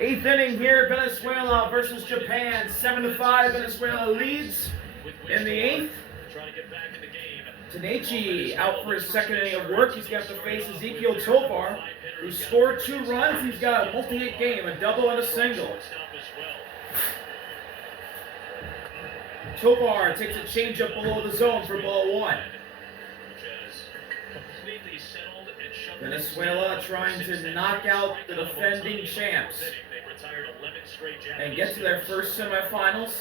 Eighth inning here, Venezuela versus Japan. 7-5, Venezuela leads in the eighth. Tanechi out for his second inning of work. He's got to face Ezequiel Tovar, who scored 2 runs. He's got a multi-hit game, a double and a single. Tovar takes a changeup below the zone for ball 1. Venezuela trying to knock out the defending champs and get to their first semifinals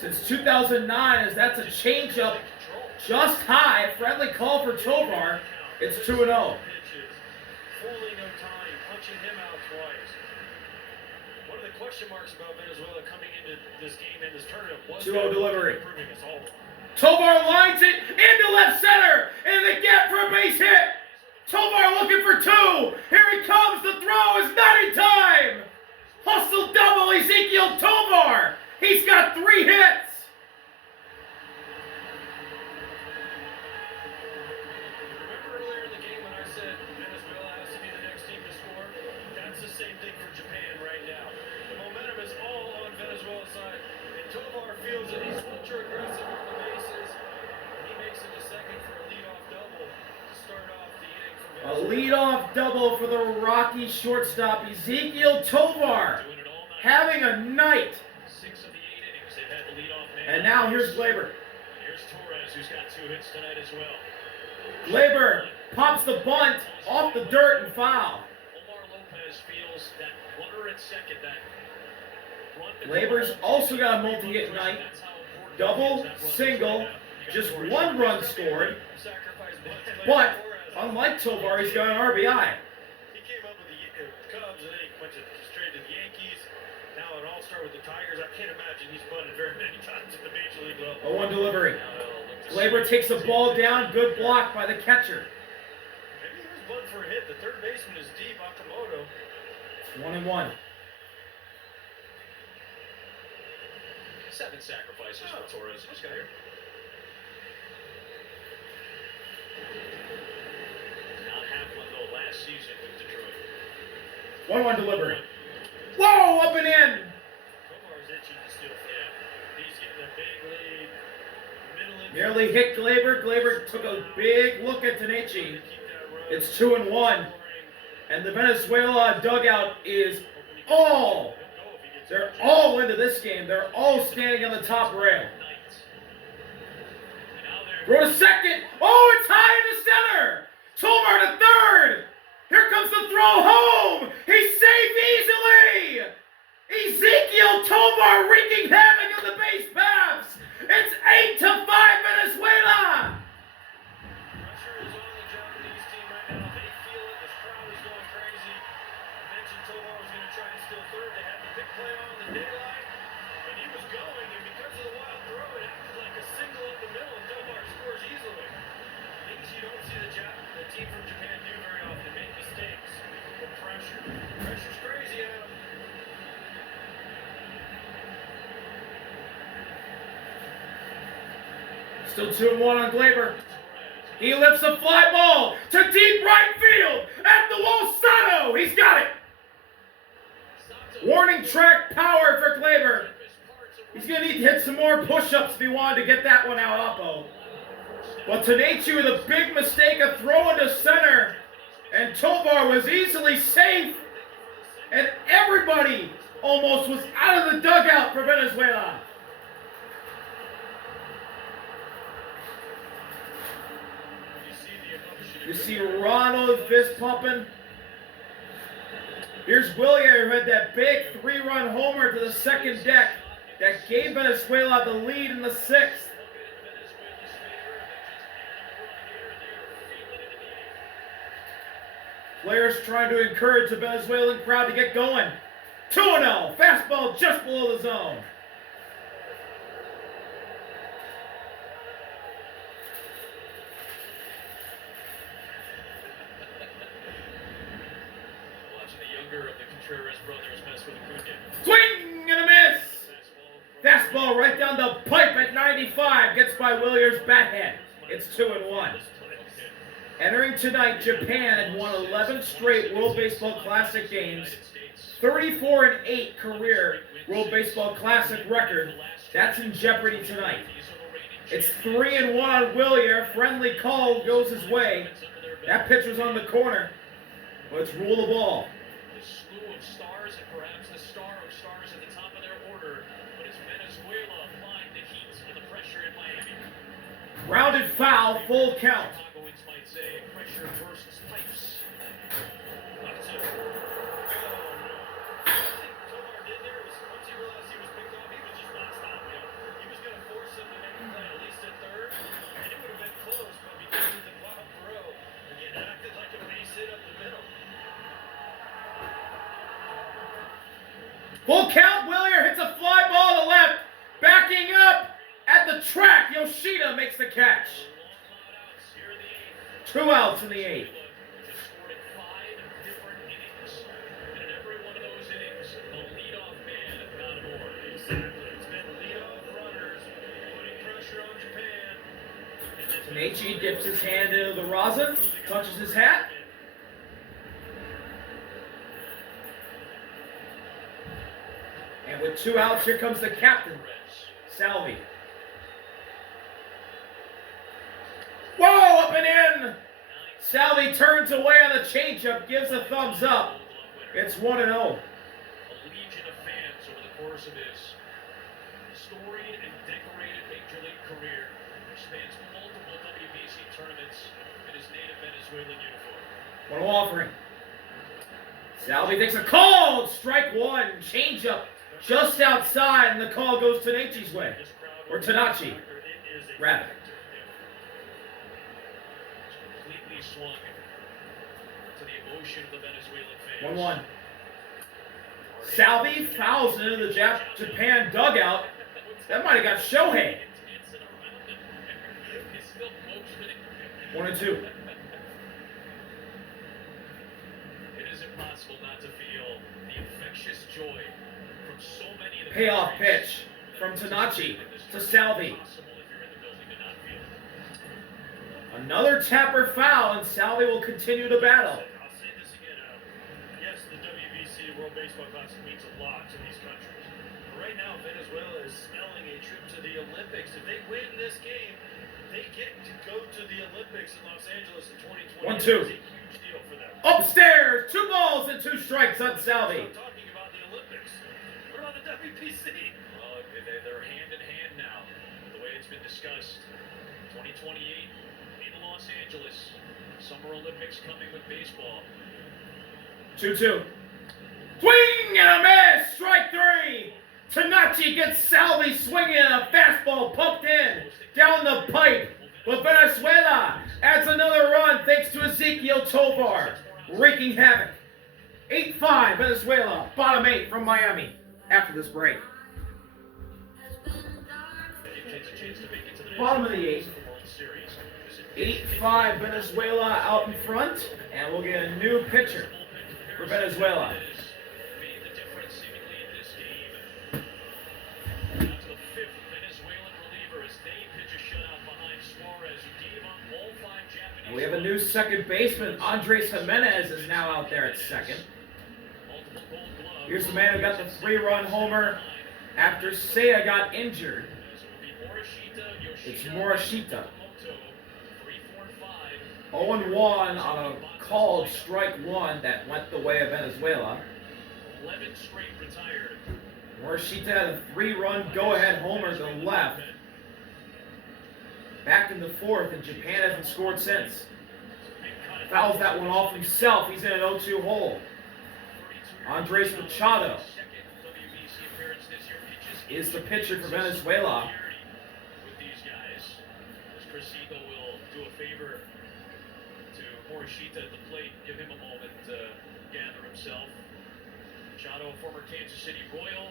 since 2009, as that's a changeup just high. Friendly call for Tovar. It's 2-0. 2-0 delivery. Tovar lines it into left center, and the gap for a base hit. Tovar looking for 2. Here he comes. The throw is not in time. Hustle double, Ezequiel Tovar. He's got 3 hits. Remember earlier in the game when I said Venezuela has to be the next team to score? That's the same thing for Japan right now. The momentum is all on Venezuela's side, and Tovar feels that he's ultra aggressive with the bases. He makes it a second for a leadoff double to start off the inning for Venezuela. A leadoff double for the Rocky shortstop, Ezequiel Tovar, having a night. 6 of the 8 innings they've had the leadoff man. And now here's Glaber. Here's Torres, who's got 2 hits tonight as well. Glaber pops the bunt off the dirt and foul. Omar Lopez feels that runner at second. Glaber's also got a multi-hit night. Double, single, just 1 run scored. But unlike Tovar, he's got an RBI. He came up with the Cubs and then he went straight to the Yankees. Now an all-star with the Tigers. I can't imagine he's bunted very many times at the major league level. 0-1 delivery. Glaber takes the ball down. Good block by the catcher. Maybe he was bunted for a hit. The third baseman is deep. Akamoto. It's 1-1. 7 sacrifices for Torres. This guy here. Not half one though last season with Detroit. 1-1 delivery. Whoa, up and in. Tovar's itching to steal. Yeah, he's getting a big lead. Middle infield. Nearly hit Glaber. Glaber took a big look at Tanechi. It's 2-1. And the Venezuela dugout is all. They're all into this game. They're all standing on the top rail. Throw to second. Oh, it's high into center. Tovar to third. Here comes the throw home. He's safe easily. Ezequiel Tovar wreaking havoc on the base paths. It's 8-5 Venezuela. Pressure is on the Japanese team right now. They feel it. This crowd is going crazy. I mentioned Tovar was going to try and steal third. They had the big play on the daylight, and he was going, and because of the wild throw, it acted like a single up the middle, and Tovar scores easily. Things you don't see the team from Japan do very often. Make mistakes. But pressure. Pressure's crazy, Adam. Still 2-1 on Glaber. He lifts a fly ball to deep right field at the Losado. He's got it. Warning track power for Glaber. He's going to need to hit some more push-ups if he wanted to get that one out Oppo. But Tanechi with a big mistake, a throw into center. And Tovar was easily safe. And everybody almost was out of the dugout for Venezuela. You see Ronald fist pumping. Here's Willier, who had that big 3-run homer to the second deck that gave Venezuela the lead in the 6th. Players trying to encourage the Venezuelan crowd to get going. 2-0, fastball just below the zone. Of the Contreras brothers mess with Acuna. Swing and a miss. Fastball right down the pipe at 95. Gets by Willier's bat head. It's 2-1. Entering tonight, Japan had won 11 straight World Baseball Classic games 34-8 career World Baseball Classic record. That's in jeopardy tonight. It's 3-1 on Willier. Friendly call goes his way. That pitch was on the corner. Let's rule the ball. The slew of stars and perhaps the star of stars at the top of their order. But it's Venezuela applying the heat and the pressure in Miami. Grounded foul, full count. Chicagoans might say pressure bursts pipes. Tovar did there was once he realized he was picked off, he was just not stopping him. He was going to force him to make a play at least at third, and it would have been close, but because of the wild throw, again, it acted like a base hit up the middle. Full count, Willier hits a fly ball to left. Backing up at the track, Yoshida makes the catch. 2 outs in the 8th. Scored in 5 different innings, and in every one of those innings, the leadoff man got more. Exactly. It's been leadoff runners putting pressure on Japan. Tanechi dips his hand into the rosin, touches his hat. And with 2 outs, here comes the captain, Salvi. Whoa, up and in! Salvi turns away on the changeup, gives a thumbs up. It's 1-0. A legion of fans over the course of his storied and decorated Major League career. Spans multiple WBC tournaments in his native Venezuelan uniform. 1-0 offering. Salvi takes a call. Strike 1. Changeup just outside, and the call goes Tanechi's way. Or Tanachi, rather. Completely swung to the emotion of the Venezuelan fans. 1-1. Salvi fouls into the Japan dugout. That might have got Shohei. 1-2. It is impossible not to feel the infectious joy from so many of the Payoff pitch from Tanachi to Salvi. Another tapper foul, and Salvi will continue to battle. I'll say this again, yes, the WBC World Baseball Classic means a lot to these countries. But right now, Venezuela is smelling a trip to the Olympics. If they win this game, they get to go to the Olympics in Los Angeles in 2020. 1-2. It's a huge deal for them. Upstairs, 2 balls and 2 strikes on Salvi. I'm talking about the Olympics. What about the WBC? Well, they're hand in hand now, the way it's been discussed. 2028 in Los Angeles. Summer Olympics coming with baseball. 2-2. Swing and a miss. Strike 3. Tanachi gets Salvi swinging, a fastball pumped in down the pipe. But Venezuela adds another run thanks to Ezequiel Tovar, wreaking havoc. 8-5 Venezuela, bottom 8 from Miami after this break. Bottom of the 8th. 8-5 Venezuela out in front, and we'll get a new pitcher for Venezuela. We have a new second baseman. Andres Jimenez is now out there at second. Here's the man who got the 3-run homer after Seiya got injured. It's Morishita. 0-1 on a called strike 1 that went the way of Venezuela. 11 straight retired. Morishita had a 3-run go-ahead homer to the left. Back in the 4th, and Japan hasn't scored since. Fouls that one off himself. He's in an 0-2 hole. Andres Machado is the pitcher for Venezuela. With these guys, as Crescido will do a favor to Morishita at the plate, give him a moment to gather himself. Machado, former Kansas City Royal.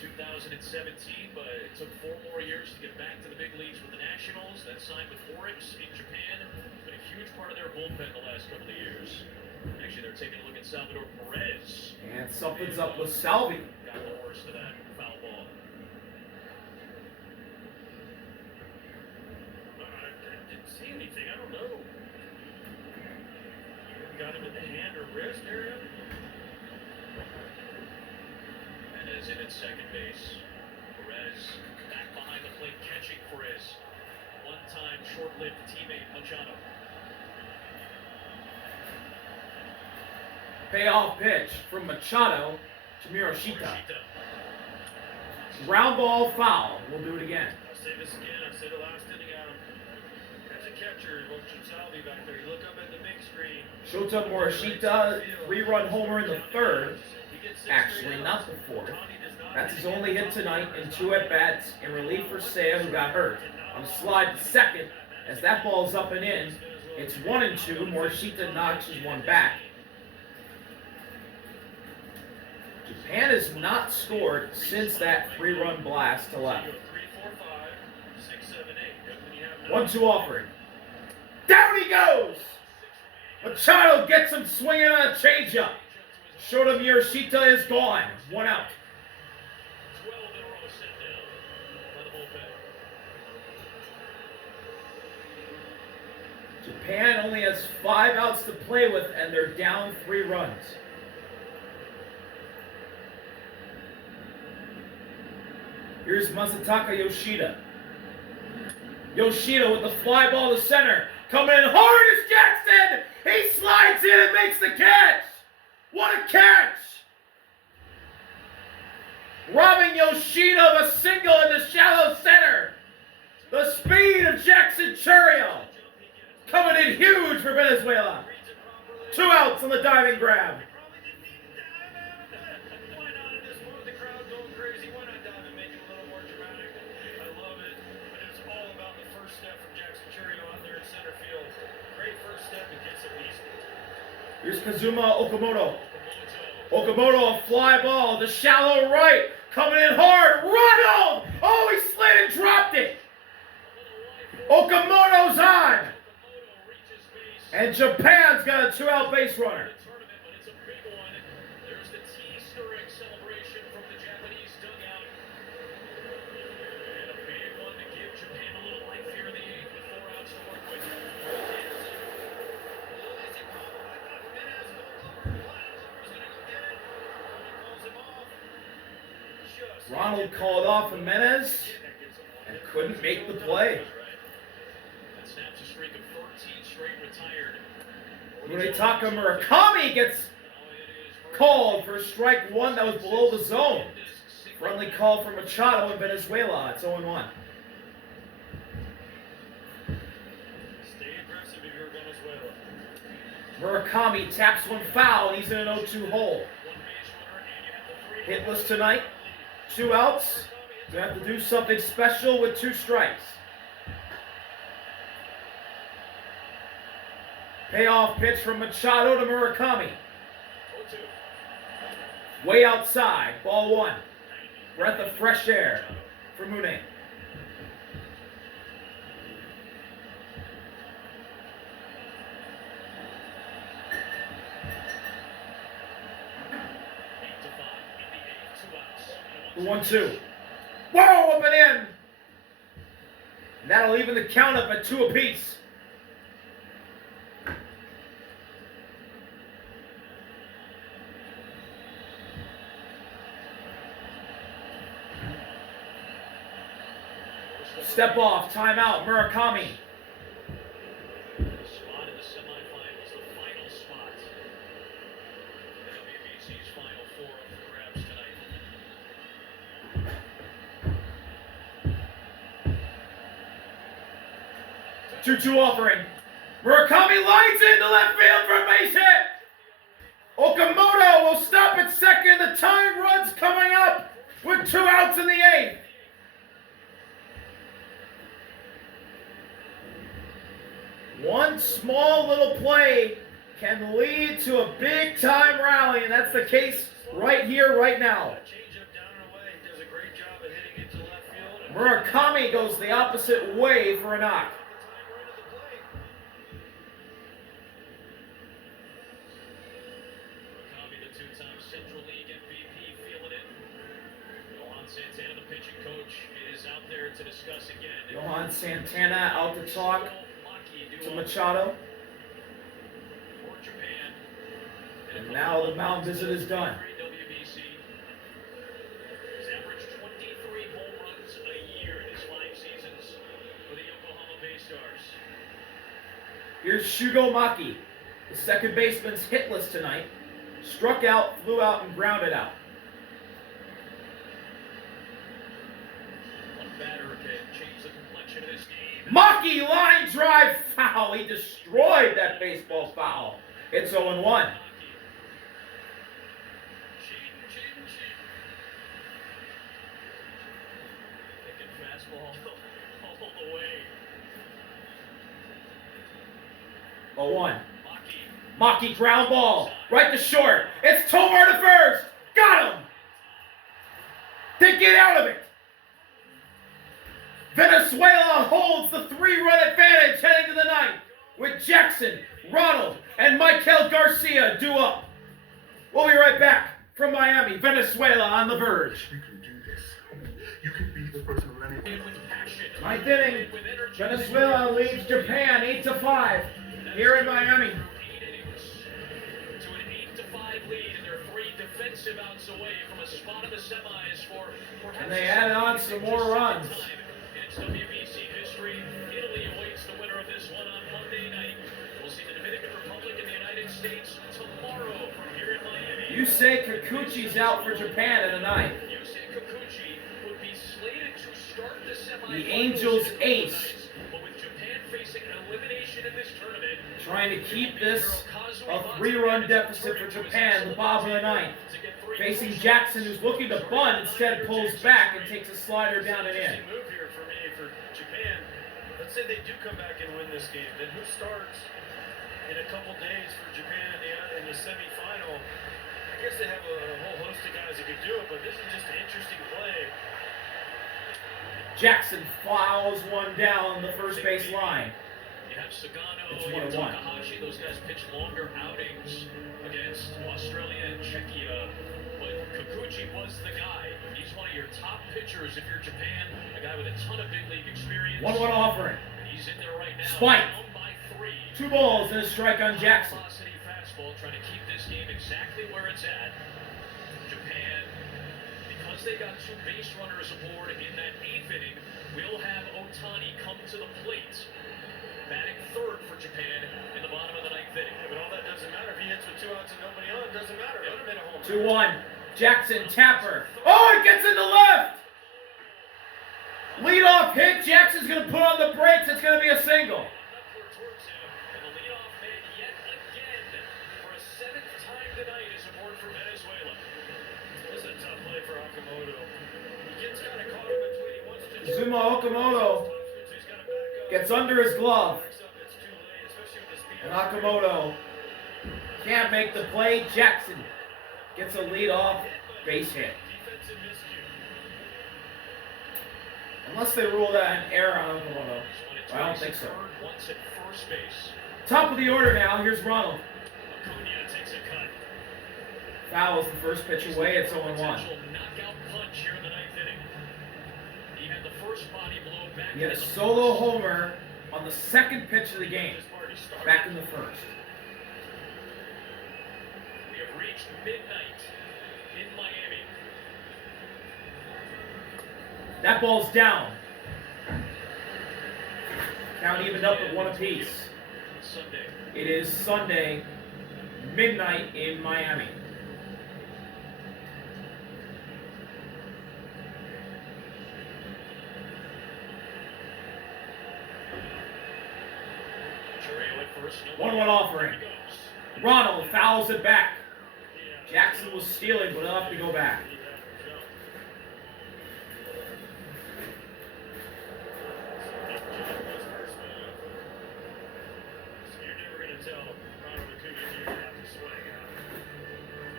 2017, but it took 4 more years to get back to the big leagues with the Nationals, then signed with Forex in Japan. It's been a huge part of their bullpen the last couple of years. Actually, they're taking a look at Salvador Perez. And something's up with Salvi. Got the worst of that foul ball. I didn't see anything. I don't know. Got him in the hand or wrist area. is in at second base. Perez back behind the plate, catching for his one-time short-lived teammate Machado. Payoff pitch from Machado to Murashita. Ground ball foul. We'll do it again. I'll say this again. I said it last inning, Adam. As a catcher, what should Salvi back there? You look up at the big screen. Shota Morishita, 3-run homer in the third. Actually, not the fourth. That's his only hit tonight in 2 at-bats in relief for Seiya, who got hurt. On a slide to second, as that ball's up and in, it's 1-2. Morishita notches one back. Japan has not scored since that 3-run blast to left. 1-2 offering. Down he goes! Machado gets him swinging on a changeup. Shota Murashita is gone. 1 out. Japan only has 5 outs to play with, and they're down 3 runs. Here's Masataka Yoshida. Yoshida with the fly ball to center. Coming in hard is Jackson. He slides in and makes the catch. What a catch! Robbing Yoshida of a single in the shallow center. The speed of Jackson Churiel. Coming in huge for Venezuela. 2 outs on the diving grab. Here's Kazuma Okamoto. Okamoto, a fly ball to shallow right. Coming in hard. Ronald! Oh, he slid and dropped it. Okamoto's on. And Japan's got a 2-out base runner. Ronald called off Jimenez and couldn't make the play. Munetaka Murakami gets called for strike 1 that was below the zone. Friendly call for Machado in Venezuela. It's 0-1. Stay aggressive if you're Venezuela. Murakami taps one foul and he's in an 0-2 hole. Hitless tonight. 2 outs. You have to do something special with 2 strikes. Payoff pitch from Machado to Murakami. Way outside. Ball 1. Breath of fresh air for Mune. The 1-2. Whoa, up and in. And that'll even the count up at 2 apiece. Step off, timeout, Murakami. The spot in the semifinals, the final spot. The WBC's Final Four up for grabs tonight. 2-2 offering. Murakami lines into left field for a base hit. Okamoto will stop at second. The tying run's coming up with 2 outs in the 8th. One small little play can lead to a big-time rally, and that's the case right here, right now. Murakami goes the opposite way for a knock. Murakami, the 2-time Central League MVP, feeling it. Johan Santana, the pitching coach, is out there to discuss again. Johan Santana out to talk to Machado. And now the mound visit is done. Here's Shugo Maki. The second baseman's hitless tonight. Struck out, flew out, and grounded out. One batter can change the complexion of this game. Maki line drive foul. He destroyed that baseball foul. It's 0-1. Thinking fastball all the way. 0-1. Maki ground ball. Right to short. It's Tovar to first. Got him. They get out of it. Venezuela holds the 3-run advantage heading to the ninth with Jackson, Ronald, and Michael Garcia due up. We'll be right back from Miami, Venezuela on the verge. You can do this. You can be the person of any. Ninth inning, Venezuela leads Japan 8-5 here in Miami. To an 8-5 lead, and they're 3 defensive outs away from a spot in the semis for perhaps. And they added on some more runs. It's WBC history. Italy awaits the winner of this one on Monday night. We'll see the Dominican Republic and the United States tomorrow from here in Miami. Yusei Kikuchi's out for Japan in the ninth. Yusei Kikuchi would be slated to start the semifinals. The Angels ace. But with Japan facing an elimination in this tournament, trying to keep this a 3-run deficit for Japan, the bottom of the ninth. Facing Jackson, who's looking to bunt, instead pulls back and takes a slider down and in. Move here for me for Japan. Let's say they do come back and win this game. Then who starts in a couple days for Japan in the semifinal? I guess they have a whole host of guys that could do it, but this is just an interesting play. Jackson fouls one down the first base line. You have Sagano, It's you have 1-1. Takahashi. Those guys pitch longer outings against Australia and Czechia. But Kikuchi was the guy. He's one of your top pitchers if you're Japan. A guy with a ton of big league experience. 1-1 offering. And he's in there right now. Spike. Down by 3. 2 balls and a strike on Jackson. Velocity fastball, trying to keep this game exactly where it's at. Japan, because they got 2 base runners aboard in that 8th inning, will have Otani come to the plate. Batting third for Japan in the bottom of the 9th inning. But all that doesn't matter. If he hits with 2 outs and nobody on, it doesn't matter. Let him hit a home run. 2-1. Jackson, tapper. Oh, it gets into left. Leadoff hit. Jackson's going to put on the brakes. It's going to be a single. Towards him, and the leadoff man yet again for a 7th time tonight is aboard for Venezuela. This is a tough play for Okamoto. He gets kind of caught in between. He wants to Zuma Okamoto he's got to back up. gets under his glove. It's too late, especially with the speed. And Okamoto can't make the play. Jackson gets a leadoff base hit. Defensive miscue. Unless they rule that an error on Okamoto. I don't think so. Once at first base. Top of the order now. Here's Ronald. Acuna takes a cut. Fouls the first pitch away. It's 0-1. Potential knockout punch here in the 9th inning. He had the first body blow back. He had a in the solo first. homer on the second pitch of the game. This party started. Back in the first. We have reached midnight in Miami. That ball's down. Count evened up at 1 apiece. Sunday. It is Sunday, midnight in Miami. Churrio at first. No 1-1 offering. Here he goes. Ronald fouls it back. Yeah. Jackson was stealing, but he'll have to go back. You're never going to tell Ronald Acuna Jr. not to swing out.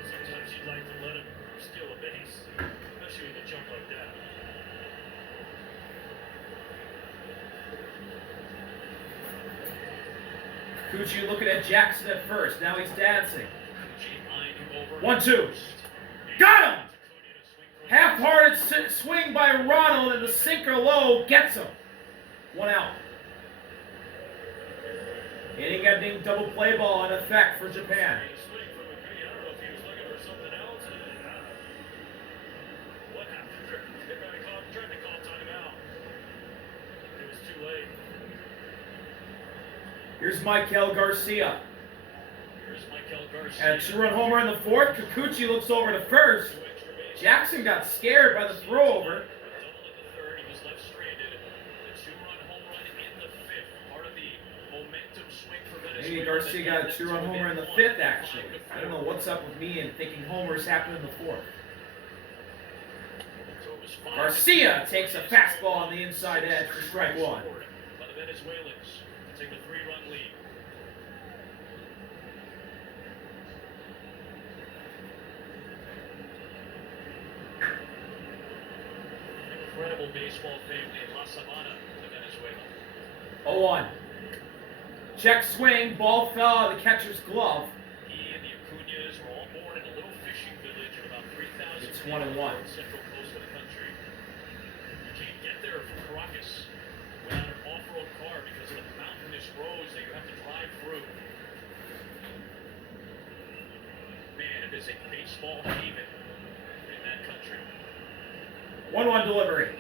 Sometimes you'd like to let him steal a base, especially with a jump like that. Kuchi looking at Jackson at first. Now he's dancing. Over 1-2. Got him! Half-hearted swing by Ronald, and the sinker low gets him. 1 out. Inning-ending double play ball in effect for Japan. What happened? Tried to call timeout. It was too late. Here's Maikel Garcia. Here's Maikel Garcia. And a 2-run homer in the fourth. Kikuchi looks over to first. Jackson got scared by the throw over. Double in the third. He was left stranded. A 2-run home run in the fifth. Part of the momentum swing for Venezuela. Maybe Garcia got a 2-run homer in the fifth, actually. I don't know what's up with me and thinking homers happen in the fourth. Garcia takes a fastball on the inside edge for strike one. By the Venezuelans to take a 3-run lead. Incredible baseball family in La Sabana, Venezuela. 0-1. Check swing, ball fell out of the catcher's glove. He and the Acuñas were all born in a little fishing village of about 3,000 It's people 1-1. on the central coast of the country. You can't get there from Caracas without an off-road car because of the mountainous roads that you have to drive through. Man, it is a baseball haven in that country. 1-1 delivery.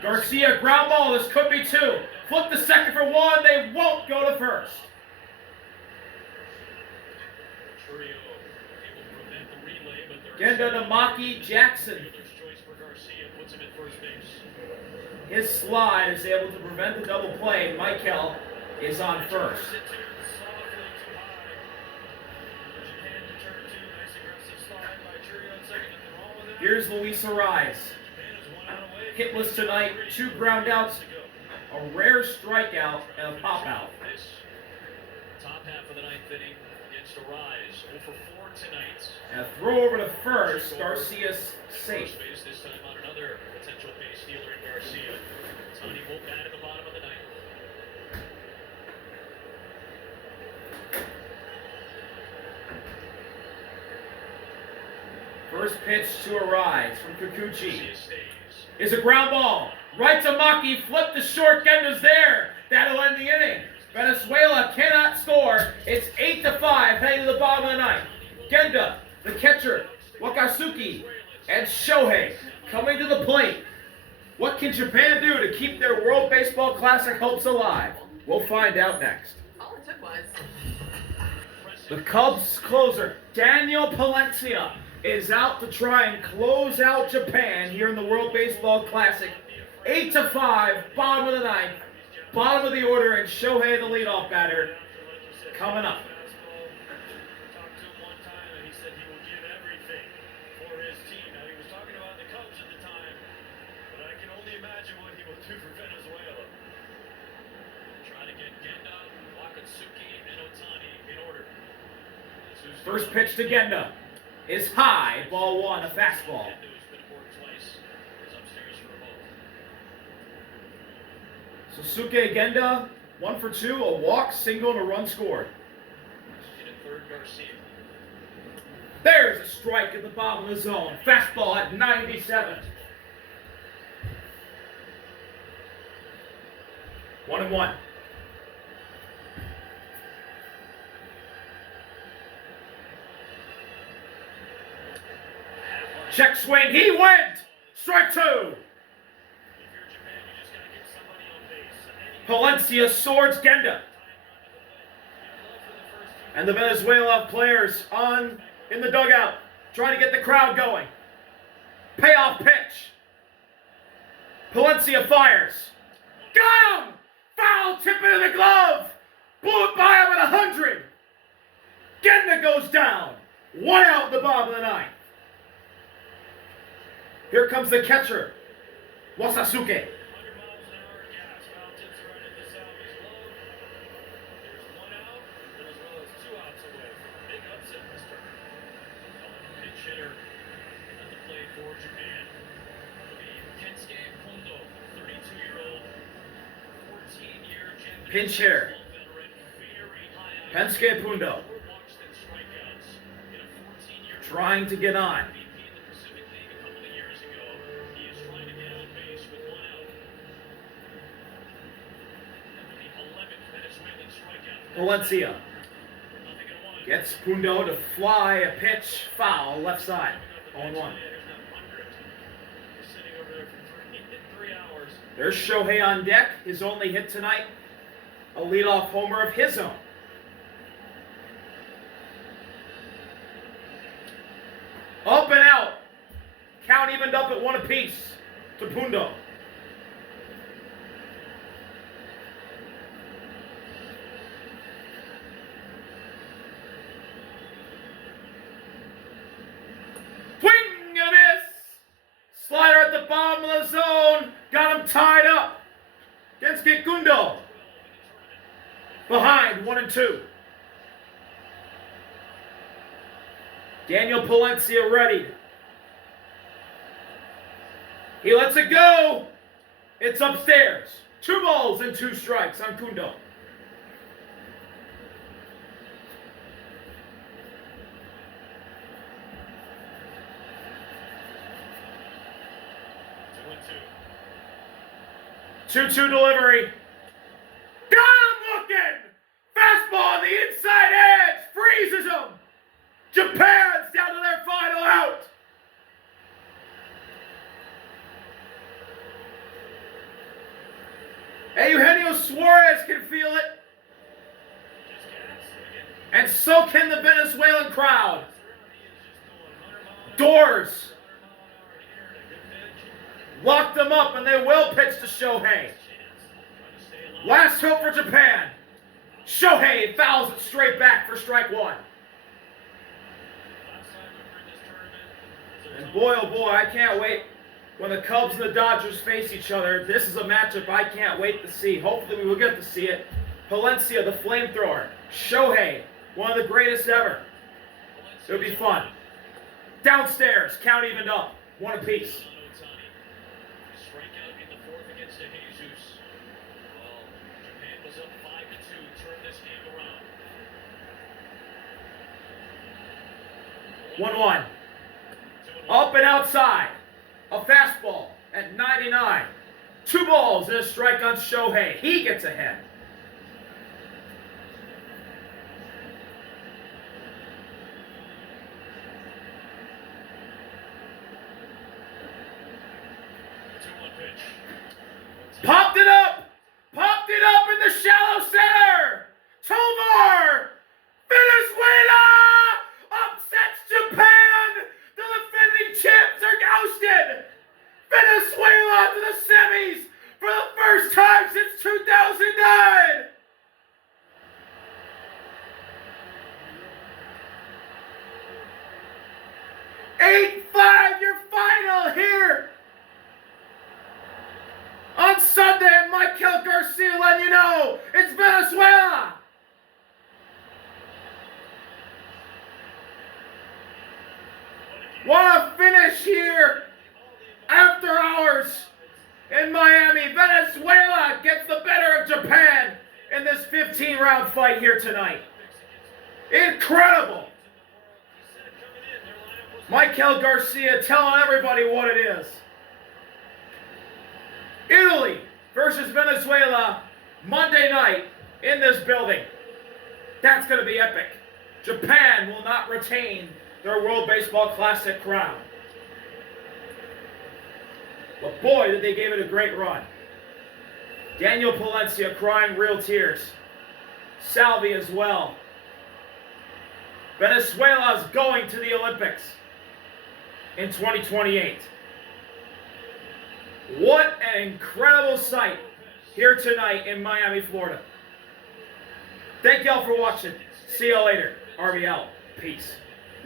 Garcia, ground ball. This could be two. Flip the second for one. They won't go to first. Trio able to prevent the relay, but Genda to Maki Jackson. fielder's choice for Garcia puts him at first base. His slide is able to prevent the double play. Maikel is on first. Here's Luis Ariz. Hitless tonight, 2 ground outs, a rare strikeout, and a pop out. Top half of the ninth inning against Ariz. 0 for 4 tonight. And a throw over to first. Garcia's safe. First base this time on another potential base stealer in Garcia. Tony Holt bat at the bottom of the ninth. First pitch to Ariz from Kikuchi. Garcia stays. Is a ground ball. Right to Maki. Flip to short. Genda's there. That'll end the inning. Venezuela cannot score. It's 8-5 heading to the bottom of the ninth. Genda, the catcher, Wakasuki, and Shohei coming to the plate. What can Japan do to keep their World Baseball Classic hopes alive? We'll find out next. All it took was. The Cubs closer, Daniel Palencia, is out to try and close out Japan here in the World Baseball Classic. 8-5, bottom of the ninth, bottom of the order, and Shohei, the leadoff batter, coming up. Talked to him one time and he said he will give everything for his team. Now he was talking about the Cubs at the time, but I can only imagine what he will do for Venezuela. Trying to get Genda, Wakatsuki, and Otani in order. First pitch to Genda is high, ball one, a fastball. Gendo's been aboard twice. Is upstairs for a ball. Susuke Genda, 1 for 2, a walk, single, and a run scored. In a third, Garcia. There's a strike at the bottom of the zone. Fastball at 97. 1-1. Check swing, he went! Strike 2. If you're Japan, you just gotta get somebody on base. Palencia swords Genda. And the Venezuela players in the dugout, trying to get the crowd going. Payoff pitch. Palencia fires. Got him! Foul tip into the glove. Blew it by him at 100. Genda goes down. 1 out in the bottom of the ninth. Here comes the catcher, Wasasuke. 100 miles an hour gas. Foul tips right at the Salvi's glove. There's 1 out, Venezuela's 2 outs away from a big upset this turn. Pinch hitter at the plate for Japan. It'll be Kensuke Kondo, 32-year-old, 14-year Japanese Pinch hitter. veteran, very high Pensuke Pundo, 4 walks and strikeouts in a 14-year trying to get on. MVP in the Pacific League a couple of years ago. He is trying to get on base with 1 out. And the 11th Venezuelan strikeout. Valencia 0-1. gets Pundo to fly a pitch, foul, left side. 0-1. He's sitting over there for 3 hours. There's Shohei on deck, his only hit tonight. a leadoff homer of his own. Up and out. Count evened up at 1 apiece to Pundo. Swing and a miss. Slider at the bottom of the zone. Got him tied up against Gikundo. Behind 1-2. Daniel Palencia ready. He lets it go. It's upstairs. 2 balls and 2 strikes on Kundo. Two-two delivery. Got him looking. Fastball on the inside edge. Freezes him. Japan's down to their final out. Eugenio Suarez can feel it. And so can the Venezuelan crowd. Doors locked them up, and they will pitch to Shohei. Last hope for Japan. Shohei fouls it straight back for strike 1. And boy, oh boy, I can't wait when the Cubs and the Dodgers face each other. This is a matchup I can't wait to see. Hopefully we will get to see it. Palencia, the flamethrower. Shohei, one of the greatest ever. It'll be fun. Downstairs, count evened up. 1 apiece. Strikeout in the 4th against Jesus. Well, Japan was up 5-2. Turn this game around. 1-1. Up and outside. A fastball at 99. 2 balls and a strike on Shohei. He gets ahead. Popped it up! Popped it up in the shallow center! Tovar! Venezuela! Upsets Japan! The defending champs are ousted! Venezuela to the semis for the first time since 2009! Your final here on Sunday. Michael Garcia letting you know it's Venezuela. What a finish here after hours in Miami. Venezuela gets the better of Japan in this 15-round fight here tonight. Incredible. Michael Garcia telling everybody what it is. Italy versus Venezuela Monday night in this building. That's going to be epic. Japan will not retain their World Baseball Classic crown. But boy, did they give it a great run. Daniel Palencia crying real tears. Salvi as well. Venezuela is going to the Olympics in 2028. What an incredible sight here tonight in Miami, Florida. Thank y'all for watching. See y'all later. RBL. Peace.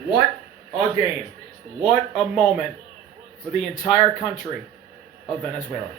What a game. What a moment for the entire country of Venezuela.